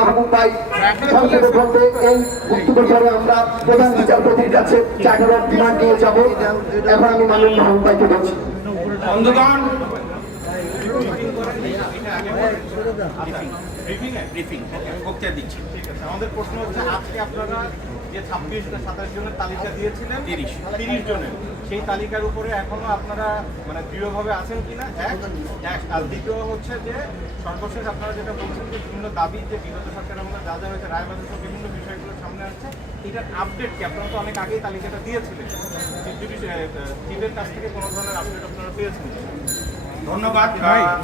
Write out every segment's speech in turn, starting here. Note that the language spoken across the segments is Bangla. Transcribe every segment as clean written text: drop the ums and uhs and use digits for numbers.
মাহবুব ভাই সংক্ষেপে বলতে এই বক্তব্য পরে আমরা প্রধান বিচারপতির কাছে চার্টার অফ ডিমান্ড নিয়ে যাব। এখন আমি মাননীয় মাহবুব ভাইকে বলছি। বন্ধুগণ, আমাদের প্রশ্ন হচ্ছে, আজকে আপনারা যে 26 না 27 জনের তালিকা দিয়েছিলেন, 30 জনের, সেই তালিকার উপরে এখনো আপনারা মানে দৃঢ়ভাবে আছেন কিনা, এক। আর দ্বিতীয় হচ্ছে যে সর্বশেষ আপনারা যেটা বলছেন যে বিভিন্ন দাবি যে বিগত সরকারের মধ্যে যা যা হয়েছে, রায়বাদী সহ বিভিন্ন বিষয়গুলো সামনে আসছে, এটার আপডেট কি? আপনারা তো অনেক আগেই তালিকাটা দিয়েছিলেন, চিফের কাছ থেকে কোনো ধরনের আপডেট আপনারা পেয়েছেন? ধন্যবাদ।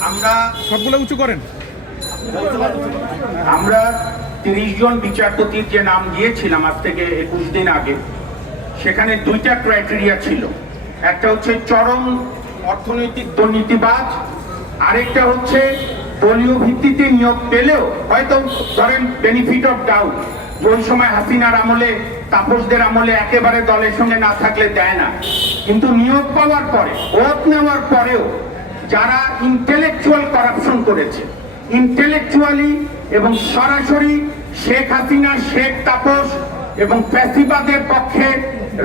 আমরা সবগুলো উঁচু করেন। আমরা 30 জন বিচারপতির যে নাম দিয়েছিলাম আজ থেকে 21 দিন আগে, সেখানে দুইটা ক্রাইটেরিয়া ছিল। একটা হচ্ছে চরম অর্থনৈতিক দুর্নীতিবাজ, আরেকটা হচ্ছে দলীয় ভিত্তিতে নিয়োগ পেলেও হয়তো ধরেন বেনিফিট অফ ডাউট, ওই সময় হাসিনার আমলে, তাপসদের আমলে একেবারে দলের সঙ্গে না থাকলে দেয় না, কিন্তু নিয়োগ পাওয়ার পরে, ওত নেওয়ার পরেও যারা ইন্টেলেকচুয়াল করাপশন করেছে, ইন্টেলেকচুয়ালি এবং সরাসরি শেখ হাসিনা, শেখ তাপস এবং ফ্যাসিবাদের পক্ষে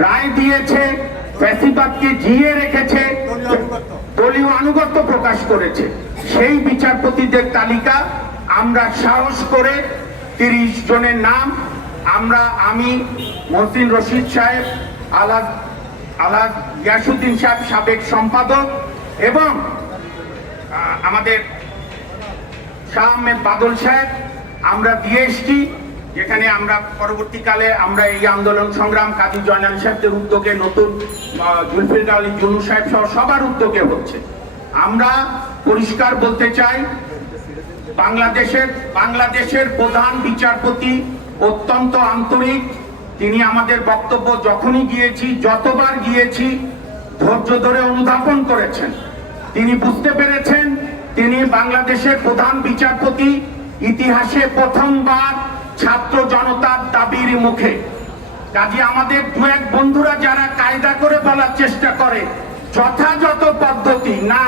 রায় দিয়েছে, ফ্যাসিবাদকে জিয়ে রেখেছে, দলীয় আনুগত্য প্রকাশ করেছে, সেই বিচারপতিদের তালিকা আমরা সাহস করে 30 জনের নাম আমি মহসিন রশিদ সাহেব, আলাদ গিয়াসউদ্দিন সাহেব সাবেক সম্পাদক এবং আমাদের শাহ আহমেদ বাদল সাহেব আমরা দিয়ে এসছি, যেখানে আমরা পরবর্তীকালে আমরা এই আন্দোলন সংগ্রাম কাজী জয়নাল সাহেবদের উদ্যোগে, নতুন জুলফিকার আলী জুনু সাহেব সহ সবার উদ্যোগে হচ্ছে। আমরা পরিষ্কার বলতে চাই, বাংলাদেশের প্রধান বিচারপতি অত্যন্ত আন্তরিক। তিনি আমাদের বক্তব্য যখনই গিয়েছি, যতবার গিয়েছি, ধৈর্য ধরে অনুধাবন করেছেন। তিনি বুঝতে পেরেছেন তিনি বাংলাদেশের প্রধান বিচারপতি, ইতিহাসে প্রথমবার ছাত্র জনতার দাবির মুখে। কাজে আমাদের দু এক বন্ধুরা যারা কায়দা করে বলার চেষ্টা করে যথাযথ পদ্ধতি না,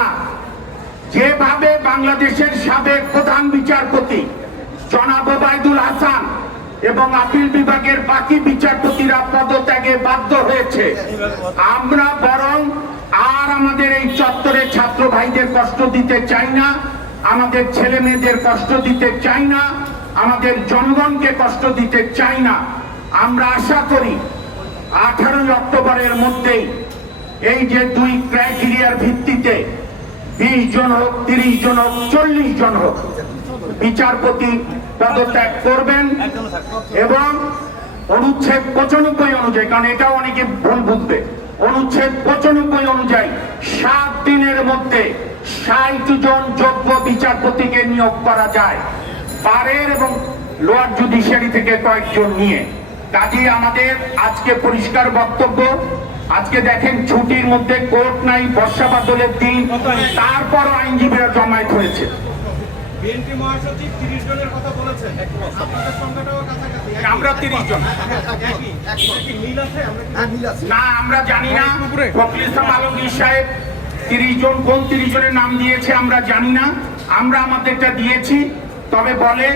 যেভাবে বাংলাদেশের সাবেক প্রধান বিচারপতি জনাব ওবায়দুল হাসান এবং আপিল বিভাগের বাকি বিচারপতিরা পদত্যাগে বাধ্য হয়েছে, আমরা বরং আর আমাদের এই চত্বরে ছাত্র ভাইদের কষ্ট দিতে চাই না, আমাদের ছেলে মেয়েদের কষ্ট দিতে চাই না, আমাদের জনগণকে কষ্ট দিতে চাই না। আমরা আশা করি 18 অক্টোবরের মধ্যেই এই যে দুই ক্রাইটেরিয়ার ভিত্তিতে 20 জন হোক, 30 জন হোক, 40 জন হোক, বিচারপতি পদত্যাগ করবেন এবং অনুচ্ছেদ 95 অনুযায়ী, কারণ এটাও অনেকে ভুল বুঝবে, অনুচ্ছেদ 95 অনুযায়ী 7 দিনের মধ্যে 60 জন যোগ্য বিচারপতিকে নিয়োগ করা যায়, বারের এবং লোয়ার জুডিশিয়ারি থেকে কয়েকজন নিয়ে। কাজেই আমাদের আজকে পরিষ্কার বক্তব্য, আজকে দেখেন ছুটির মধ্যে কোর্ট নাই, বর্ষা বাদলের দিন, তারপরও আইনজীবীরা জমায়েত হয়েছে। বিএনপি মহাসচিব 30 জনের কথা বলেছেন, আপনাদের সংখ্যাটাও কাছাকাছি, আমরা 30 জন একই মিল আছে? না, আমরা জানি না। ফখরুল ইসলাম আলমগীর সাহেব 30 জন, কোন 30 জনের নাম দিয়েছে আমরা জানি না, আমরা আমাদেরটা দিয়েছি। তবে বলে,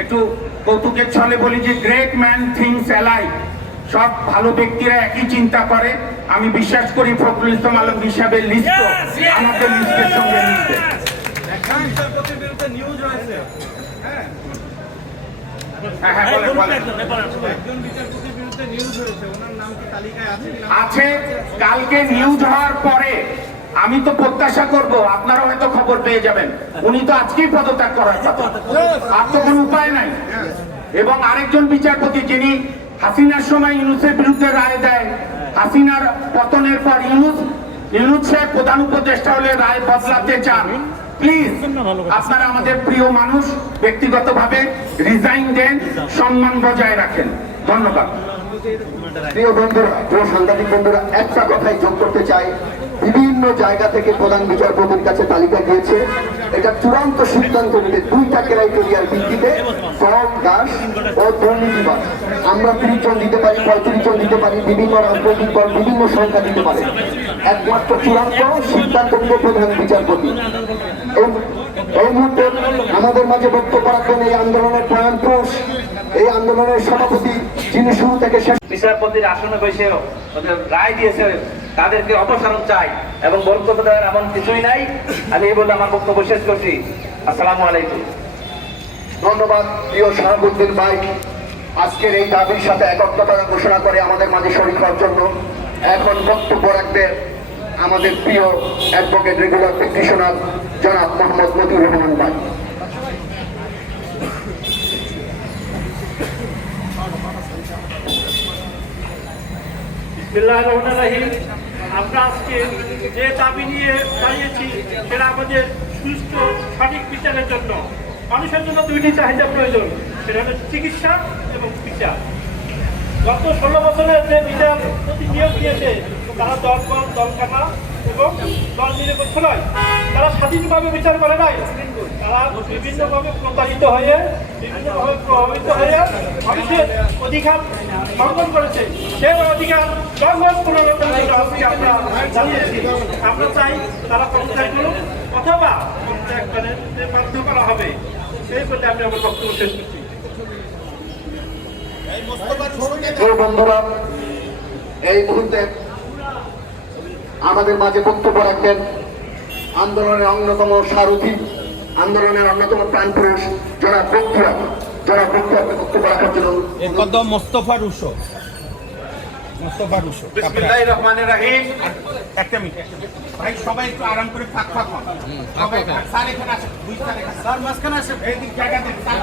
একটু কৌতুকের ছলে বলি যে গ্রেট ম্যান থিংস অ্যালাইক, সব ভালো ব্যক্তিরা একই চিন্তা করে। আমি বিশ্বাস করি ফখরুল ইসলাম আলমগীর সাহেবের লিস্ট আমাদের লিস্টের সঙ্গে মিলবে। বিচারপতির বিরুদ্ধে নিউজ হয়েছে, একজন বিচারপতির বিরুদ্ধে নিউজ হয়েছে, ওনার নাম কি তালিকায় আছে? আছে। কালকে নিউজ হওয়ার পরে আমি তো প্রত্যাশা করব আপনারা হয়তো খবর পেয়ে যাবেন। উনি তো আজকেই পদত্যাগ করার কথা, আর তো কোনো উপায় নাই। এবং আরেকজন বিচারপতি যিনি হাসিনার সময় ইউনূসের বিরুদ্ধে রায় দেয়, হাসিনার পতনের পর ইউনূস সাহেব প্রধান উপদেষ্টা হলে রায় বদলাতে চান, প্লিজ আপনারা আমাদের প্রিয় মানুষ, ব্যক্তিগতভাবে রিজাইন দেন, সম্মান বজায় রাখেন। ধন্যবাদ। প্রিয় বন্ধুরা, প্রিয় সাংবাদিক বন্ধুরা, একটা কথাই যোগ করতে চাই, বিভিন্ন জায়গা থেকে প্রধান বিচারপতির কাছে তালিকা দিয়েছে। এটা চূড়ান্ত সিদ্ধান্ত নিতে 2টা ক্রাইটেরিয়ার ভিত্তিতে কম দাস ও দুর্নীতিবাজ। আমরা 30 জন দিতে পারি, 35 জন দিতে পারি, বিভিন্ন রাজনৈতিক দল বিভিন্ন সংখ্যা দিতে পারে, একমাত্র চূড়ান্ত সিদ্ধান্ত নিতে প্রধান বিচারপতি। এই মুহূর্তে আমাদের মাঝে বক্তব্য রাখবেন এই আন্দোলনের প্রয়াণপুরুষ আন্দোলনের সভাপতি যিনি শুরু থেকে শেষ বিচারপতির আসনে বসে ওদের রায় দিয়েছে, তাদেরকে অপসারণ চাই এবং বক্তব্য দেওয়ার এমন কিছুই নাই। আমি এই বলে আমার বক্তব্য শেষ করছি। আসসালামু আলাইকুম। ধন্যবাদ প্রিয় শাহাবুদ্দিন ভাই, আজকের এই দাবির সাথে একত্রতা ঘোষণা করে আমাদের মাঝে শরীক হওয়ার জন্য। এখন বক্তব্য রাখবেন আমাদের প্রিয় অ্যাডভোকেট রেগুলার প্র্যাকটিশনার জনাব মোহাম্মদ মতিউর রহমান ভাই। বিসমিল্লাহির রহমানির রহিম। আমরা আজকে যে দাবি নিয়ে দাঁড়িয়েছি সেটা আমাদের সুস্থ সঠিক বিচারের জন্য। মানুষের জন্য দুইটি চাহিদা প্রয়োজন, সেটা হলো চিকিৎসা এবং বিচার। গত 16 বছরের যে বিচারপতি নিয়োগ দিয়েছে তারা দলকানা এবং দল নিরপেক্ষ নয়, তারা স্বাধীনভাবে বিচার করে নাই। তারা বিভিন্নভাবে প্রতারিত হয়ে, বিভিন্নভাবে প্রভাবিত হয়ে মানুষের অধিকার লঙ্ঘন করেছে। সেই অধিকার লঙ্ঘন পুনরুদ্ধারের আজকে আমরা জানিয়েছি। আমরা চাই তারা প্রত্যাহার করুন অথবা প্রত্যাহারে বাধ্য করা হবে। সেই বলে আমি আমার বক্তব্য শেষ করছি। প্রিয় বন্ধুরা, এই মুহূর্তে আমাদের মাঝে বক্তব্য রাখবেন আন্দোলনের অন্যতম সারথি, আন্দোলনের অন্যতম প্রাণপুরুষ জনাব বক্তিয়ার। জনাব বক্তিয়ার বক্তব্য রাখার জন্য মোস্তফা রুশো। বিসমিল্লাহির রহমানির রহিম। একটা মিনিট ভাই, সবাই একটু আরাম করে ফাঁক হন। সবাই স্যার এখানে আসেন, দুই স্যার এখানে, স্যার মাঝখানে আসেন, এই দিক জায়গা দেন, স্যার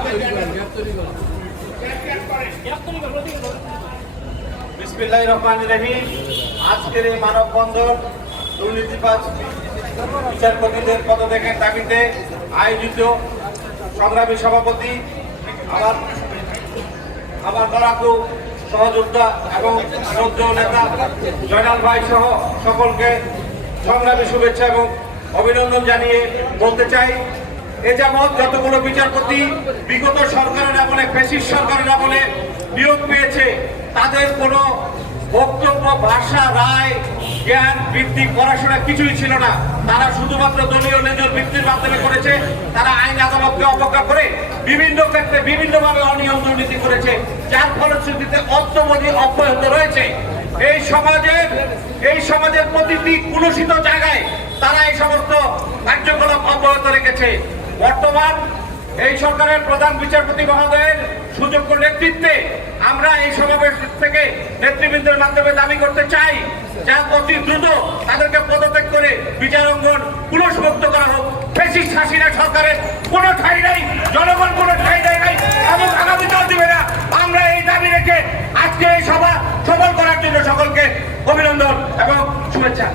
বিসমিল্লাহির রহমানির রহিম। আজকের এই মানববন্ধন দুর্নীতিবাজ বিচারপতিদের পদত্যাগের দাবিতে আয়োজিত সংগ্রামী সভাপতি আমার লড়াকু সহযোদ্ধা এবং শ্রদ্ধেয় নেতা জয়নাল ভাই সহ সকলকে সংগ্রামী শুভেচ্ছা এবং অভিনন্দন জানিয়ে বলতে চাই, এ যাবৎ যতগুলো বিচারপতি বিগত সরকারের আমলে, ফ্যাসিস্ট সরকারের আমলে নিয়োগ পেয়েছে, তাদের কোনো বক্তব্য, ভাষা, রায়, জ্ঞান ভিত্তিক পড়াশোনা কিছুই ছিল না। তারা শুধুমাত্র দলীয় লেজর ভিত্তির মাধ্যমে করেছে। তারা আইন আদালতকে অবজ্ঞা করে বিভিন্ন ক্ষেত্রে বিভিন্নভাবে অনিয়ম দুর্নীতি করেছে, যার ফলশ্রুতিতে অদ্যাবধি অব্যাহত রয়েছে। এই সমাজের প্রতিটি কুলুষিত জায়গায় তারা এই সমস্ত কার্যকলাপ অব্যাহত রেখেছে। বর্তমান এই সরকারের প্রধান বিচারপতি মহোদয়ের সুযোগ্য নেতৃত্বে আমরা এই সমাবেশ থেকে নেতৃবৃন্দের মাধ্যমে দাবি করতে চাই যা অতি দ্রুত তাদেরকে পদত্যাগ করে বিচারাঙ্গন পুনঃমুক্ত করা হোক। ফ্যাসিস্ট হাসিনা সরকারের কোনো ঠাঁই নাই, জনগণ কোনো ঠাঁই দেয় নাই এবং আগামীতেও দিবে না। আমরা এই দাবি রেখে আজকে এই সভা সফল করার জন্য সকলকে অভিনন্দন এবং শুভেচ্ছা।